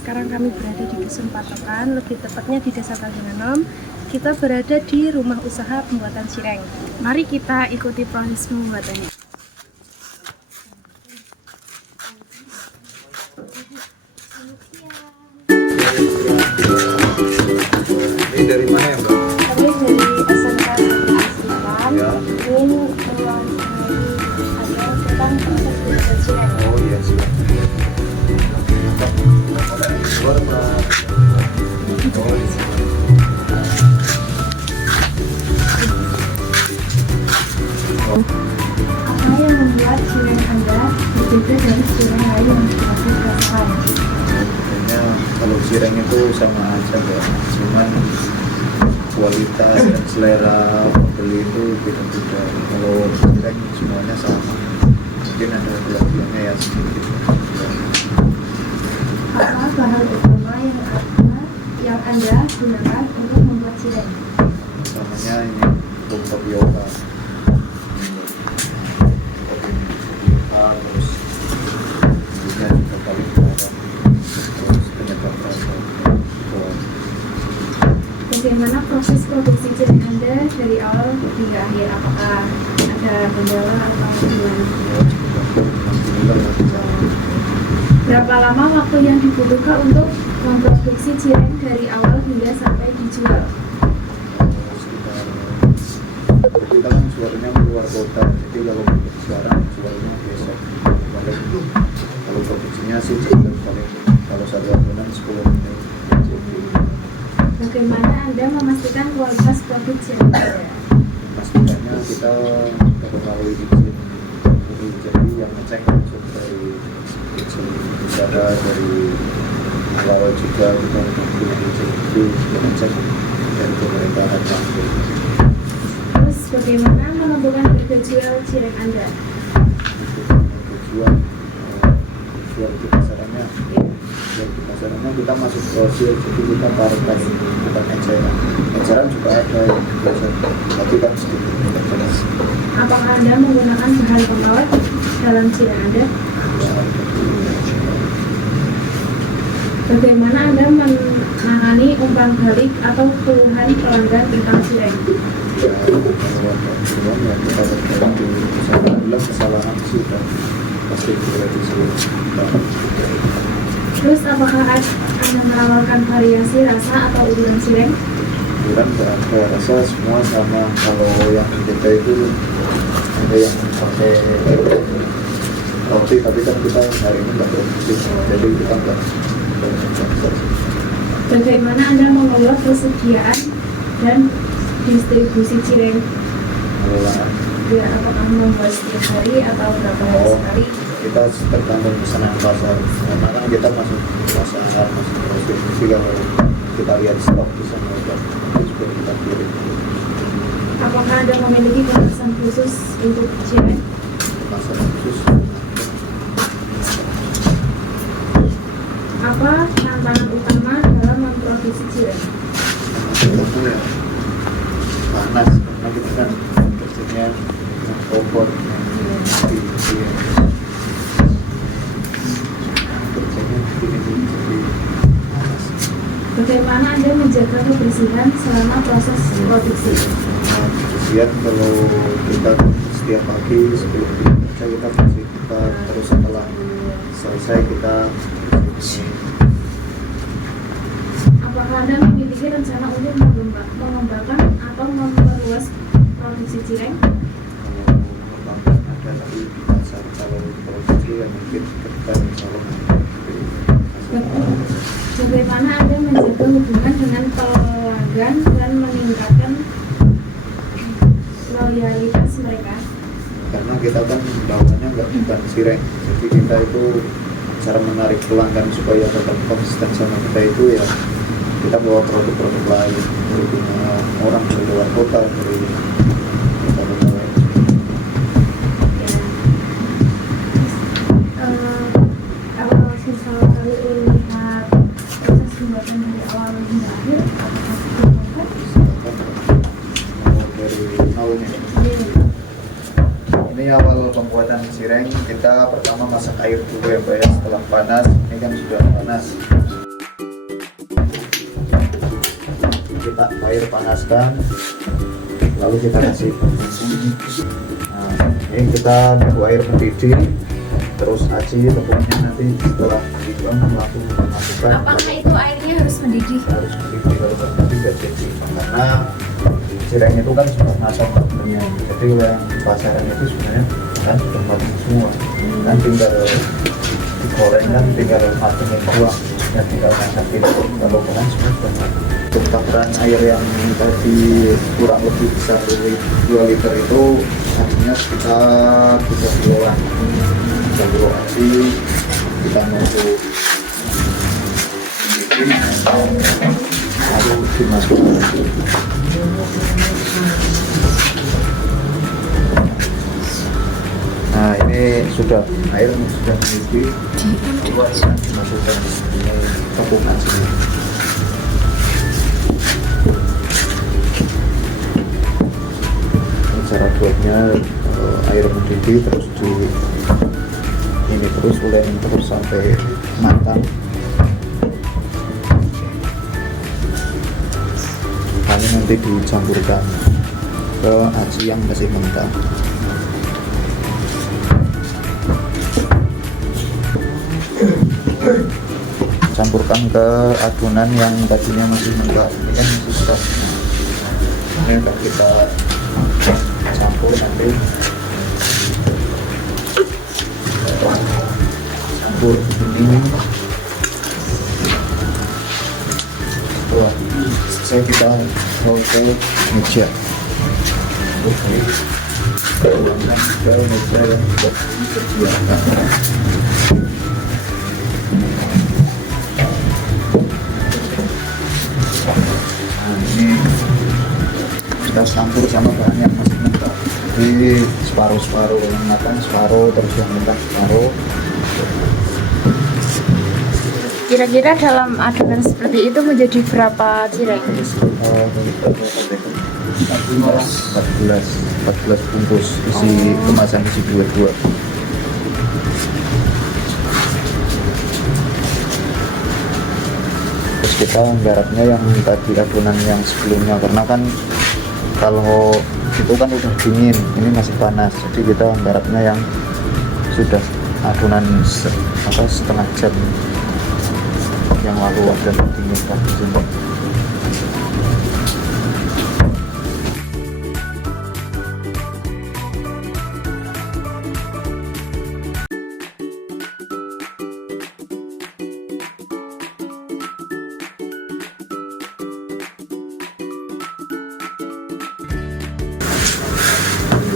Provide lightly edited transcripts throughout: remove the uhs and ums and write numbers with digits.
sekarang kami berada di Dusun Patokan, lebih tepatnya di Desa Tanjunganom. Kita berada di rumah usaha pembuatan cireng. Mari kita ikuti proses pembuatannya. Ini dari mana ya, Mbak? Kami dari SMK Satu Ya. Ini ada tentang proses pembuatan cireng. Oh iya, siap. Keluar, Mbak. Oh, iya. Apa yang membuat cireng Anda berbeda dari cireng lain yang dapat dirasakan? Kayaknya kalau cireng itu sama aja, Mbak. Cuman kualitas dan selera pembeli itu beda-beda. Kalau cireng semuanya sama. Mungkin ada dua-duanya ya sedikit. Apa bahan utama yang Anda gunakan untuk membuat cireng? Namanya ini bom tapioka. Terus juga paling garam, terus penyedap rasa. Bagaimana proses produksi cireng Anda dari awal hingga akhir? Apakah ada kendala atau gimana? Berapa lama waktu yang dibutuhkan untuk memproduksi cireng dari awal hingga sampai dijual? Kita kan jualnya keluar kota, jadi kalau untuk sekarang jualnya besok. Kalau produksinya sih cepet, paling kalau satu adonan 10 menit. Bagaimana Anda memastikan kualitas produk cireng Anda? Pastikannya kita melalui izin. Jadi yang ngecek langsung dari izin usaha, dari awal juga kita punya izin itu ngecek dari pemerintahan langsung. Terus bagaimana menentukan harga jual cireng Anda? Jual di pasarannya, kita masuk grosil, jadi kita partai, bukan eceran. Eceran juga ada yang biasa, tapi kan sedikit terbatas. Apakah Anda menggunakan bahan pengawet dalam cireng Anda? Bagaimana Anda menangani umpan balik atau keluhan pelanggan tentang cireng? Ya, kalau ada keluhan ya kita berjalan di usaha. Alhamdulillah kesalahan sih dan pasti boleh disebut. Terus apakah Anda menawarkan variasi rasa atau ukuran cireng? Ukuran berapa rasa semua sama. Kalau yang kita itu ada yang pakai roti, tapi kan kita hari ini nggak produksi, jadi kita nggak. Bagaimana Anda mengelola persediaan dan distribusi cireng? Pengelolaan. Ya, apakah membuat setiap hari atau berapa hari sekali? Kita tergantung pesanan pasar, karena kan kita masuk pasar, masuk distribusi. Kalau kita lihat stok di sana itu juga kita kirim. Apakah Anda memiliki kemasan khusus untuk cireng? Pasar khusus. Apa tantangan utama dalam memproduksi cireng? Itu ya panas, karena kita kan kerjanya kompor kerjanya begini jadi panas. Bagaimana Anda menjaga kebersihan selama proses produksi? Kemudian kalau kita setiap pagi sebelum kerja kita bersihkan, terus setelah selesai kita bersih. Apakah Anda memiliki rencana untuk mengembangkan atau memperluas produksi cireng? Kalau mengembangkan ada lagi di pasar, kalau produksi ya mungkin ke depan insya Allah nanti di pasar. Bagaimana Anda menjaga hubungan dengan pelanggan dan meningkatkan loyalitas mereka? Karena kita kan bawahnya nggak bukan cireng, jadi kita itu cara menarik pelanggan supaya tetap konsisten sama kita itu ya kita bawa produk-produk lain dari orang dari luar kota, dari kota-kota lain. Kalau misalnya kami ingin melihat proses pembuatan dari awal hingga akhir, apakah dilakukan? Mau dari nol nih. Ini awal pembuatan cireng kita pertama masak air dulu ya Mbak ya. Setelah panas, ini kan sudah panas. kita air panaskan, lalu kita kasih. Nah, ini kita nunggu air mendidih, terus aci tepungnya nanti setelah dituang langsung masukkan. Apakah itu airnya harus mendidih? Harus mendidih, kalau nanti nggak jadi, karena cireng itu kan sudah matang sebenarnya. Jadi yang pasaran itu sebenarnya kan sudah matang semua, kan tinggal digoreng, kan tinggal matangin doang, ya tinggal masakin. Kalau bukan semua sudah matang. Untuk takaran air yang tadi kurang lebih bisa 2 liter itu artinya sekitar 3 kiloan. 3 kilo aci kita nunggu lalu dimasukkan. Nah, ini sudah air sudah mendidih, keluar dan dimasukkan ini tepung aci. Ini cara buatnya, air mendidih terus ini terus ulen terus sampai matang. Lalu nanti dicampurkan ke aci yang masih mentah. Campurkan ke adonan yang tadinya masih mentah. Ini kan masih sudah. Ini akan kita campur nanti. Campur ini. Wah, selesai kita bawa ke meja. Oke. Tuangkan ke meja yang sudah disediakan. Nah, ini kita campur sama bahan yang masih mentah. Jadi separuh-separuh, yang matang separuh, terus yang mentah separuh. Kira-kira dalam adonan seperti itu menjadi berapa cireng? 14 bungkus isi kemasan isi 22. Terus kita garapnya yang tadi adonan yang sebelumnya, karena kan kalau itu kan udah dingin, ini masih panas, jadi kita garapnya yang sudah adonan setengah jam yang lalu ada dingin kan di sini.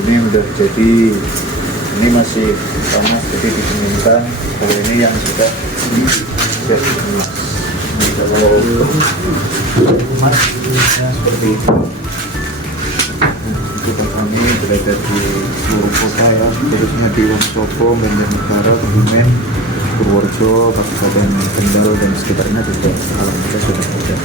Ini udah jadi, ini masih panas jadi didinginkan. Kalau ini yang sudah jadi emas. Ini kalau emas seperti itu. Kita kami berada di seluruh kota ya, khususnya di Wonosobo, Banjarnegara, Kebumen, Purworejo, Kabupaten Kendal dan sekitarnya juga alam kita sudah ada.